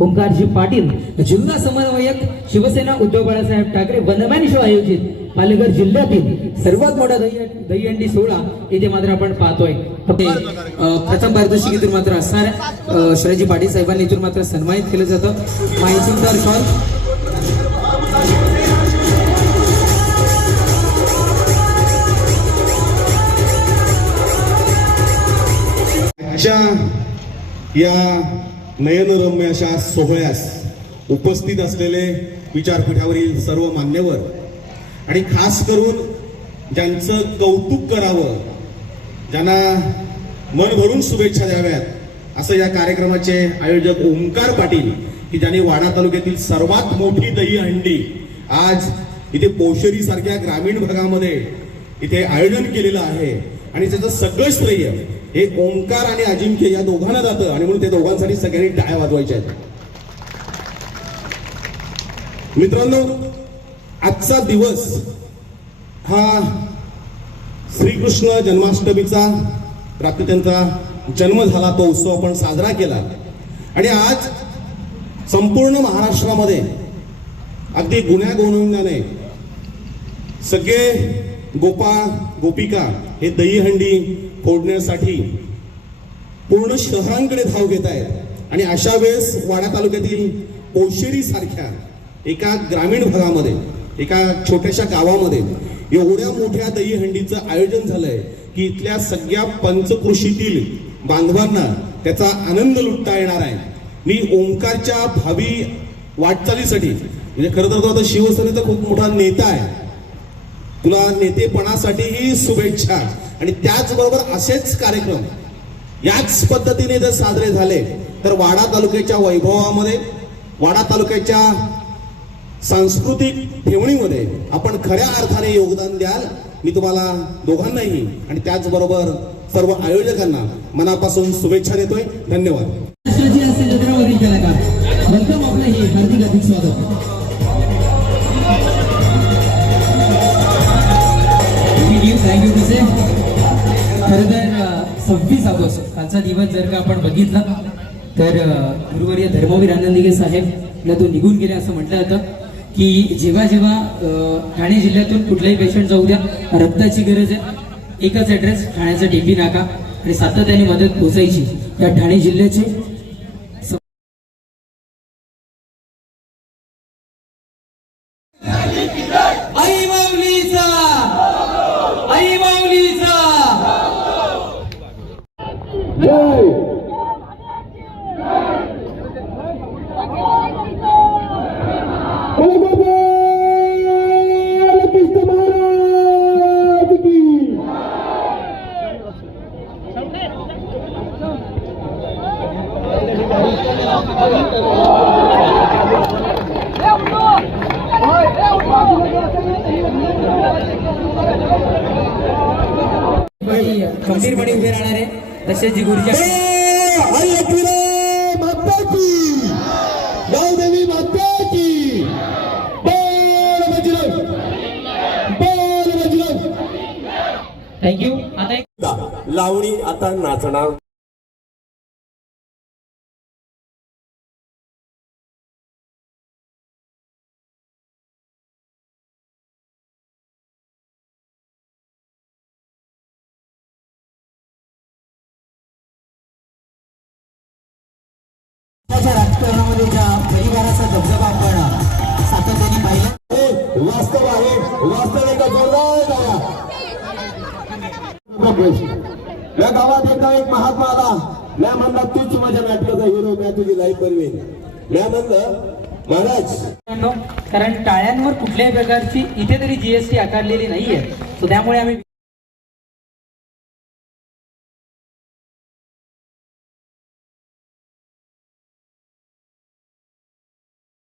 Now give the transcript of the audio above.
ओंकारजी पाटील जिल्हा समन्वयक Shiv Sena Uddhav Balasaheb Thackeray one man show आयोजित पालघर जिल्ह्यातील सर्वात मोठा दही दहीहंडी सोहळा इथे मात्र आपण पाहतोय. प्रथम पारितोषिकीतून मात्र असणाऱ्या अ, शरदजी पाटील साहेबांनी इथून मात्र सन्मानित केलं जातं. माहितीदार शॉल. या नयनरम्य अशा सोहळ्यास उपस्थित असलेले विचारपीठावरील सर्व मान्यवर आणि खास करून ज्यांचं कौतुक करावं ज्यांना मन भरून शुभेच्छा द्याव्यात असं या कार्यक्रमाचे आयोजक ओंकार पाटील की ज्यांनी वाडा तालुक्यातील सर्वात मोठी दहीहंडी आज इथे पोशरी सारख्या ग्रामीण भागामध्ये इथे आयोजन केलेलं आहे. आणि त्याचं सगळं श्रेय हे ओंकार आणि अजिंक्य या दोघांना जातं आणि म्हणून ते दोघांसाठी सगळ्यांनी टाळ्या वाजवायच्या आहेत. मित्रांनो आजचा दिवस हा श्रीकृष्ण जन्माष्टमीचा रात्री त्यांचा जन्म झाला तो उत्सव आपण साजरा केला. आणि आज संपूर्ण महाराष्ट्रामध्ये अगदी गुन्ह्या गोविंदाने सगळे गोपाळ गोपिका हे दहीहंडी फोडण्यासाठी पूर्ण शहरांकडे धाव घेत आहेत. आणि अशा वेळेस वाडा तालुक्यातील पोशेरी सारख्या एका ग्रामीण भागामध्ये एका छोट्याशा गावामध्ये एवढ्या मोठ्या दहीहंडीचं आयोजन झालंय की इथल्या सगळ्या पंचकृषीतील बांधवांना त्याचा आनंद लुटता येणार आहे. मी ओंकारच्या भावी वाटचालीसाठी म्हणजे खरं तर तो आता शिवसेनेचा खूप मोठा नेता आहे तुला नेतेपणासाठीही शुभेच्छा. आणि त्याचबरोबर असेच कार्यक्रम याच पद्धतीने जर साजरे झाले तर वाडा तालुक्याच्या वैभवामध्ये वाडा तालुक्याच्या सांस्कृतिक ठेवणीमध्ये आपण खऱ्या अर्थाने योगदान द्याल मी तुम्हाला दोघांनाही. आणि त्याचबरोबर सर्व आयोजकांना मनापासून शुभेच्छा देतोय. धन्यवाद. कलाकार वेलकम आपलं हे हार्दिक हार्दिक स्वागत. थँक्यू तुझे खरं तर सव्वीस ऑगस्ट कालचा दिवस जर का आपण बघितला तर गुरुवर्य धर्मवीर आनंदिगे साहेबला तो निघून गेला असं म्हटलं जातं की जेव्हा जेव्हा ठाणे जिल्ह्यातून कुठलाही पेशंट जाऊ द्या रक्ताची गरज आहे. एकच ॲड्रेस ठाण्याचा टीपी नाका. आणि सातत्याने मदत पोहोचायची या ठाणे जिल्ह्याचे. आई माऊलीचा खंबीरपणे उभे राहणार आहे तसेच जी गुरुजी एकविरा माता की थँक्यू आता लावणी आता नाचणार. त्याच्या राजकारणामध्ये ज्या परिवाराचा दबदबा आपण सातत्याने पाहिला. वास्तव आहे. वास्तव एका जोरदार या गावात एकदा एक महात्मा आला. म्या म्हणला तूच माझ्या नाटकाचा हिरो म्या तुझी लाईफ बनवेन. म्या म्हणलं महाराज. कारण टाळ्यांवर कुठल्याही प्रकारची इथे तरी जीएसटी आकारलेली नाहीये. सो त्यामुळे आम्ही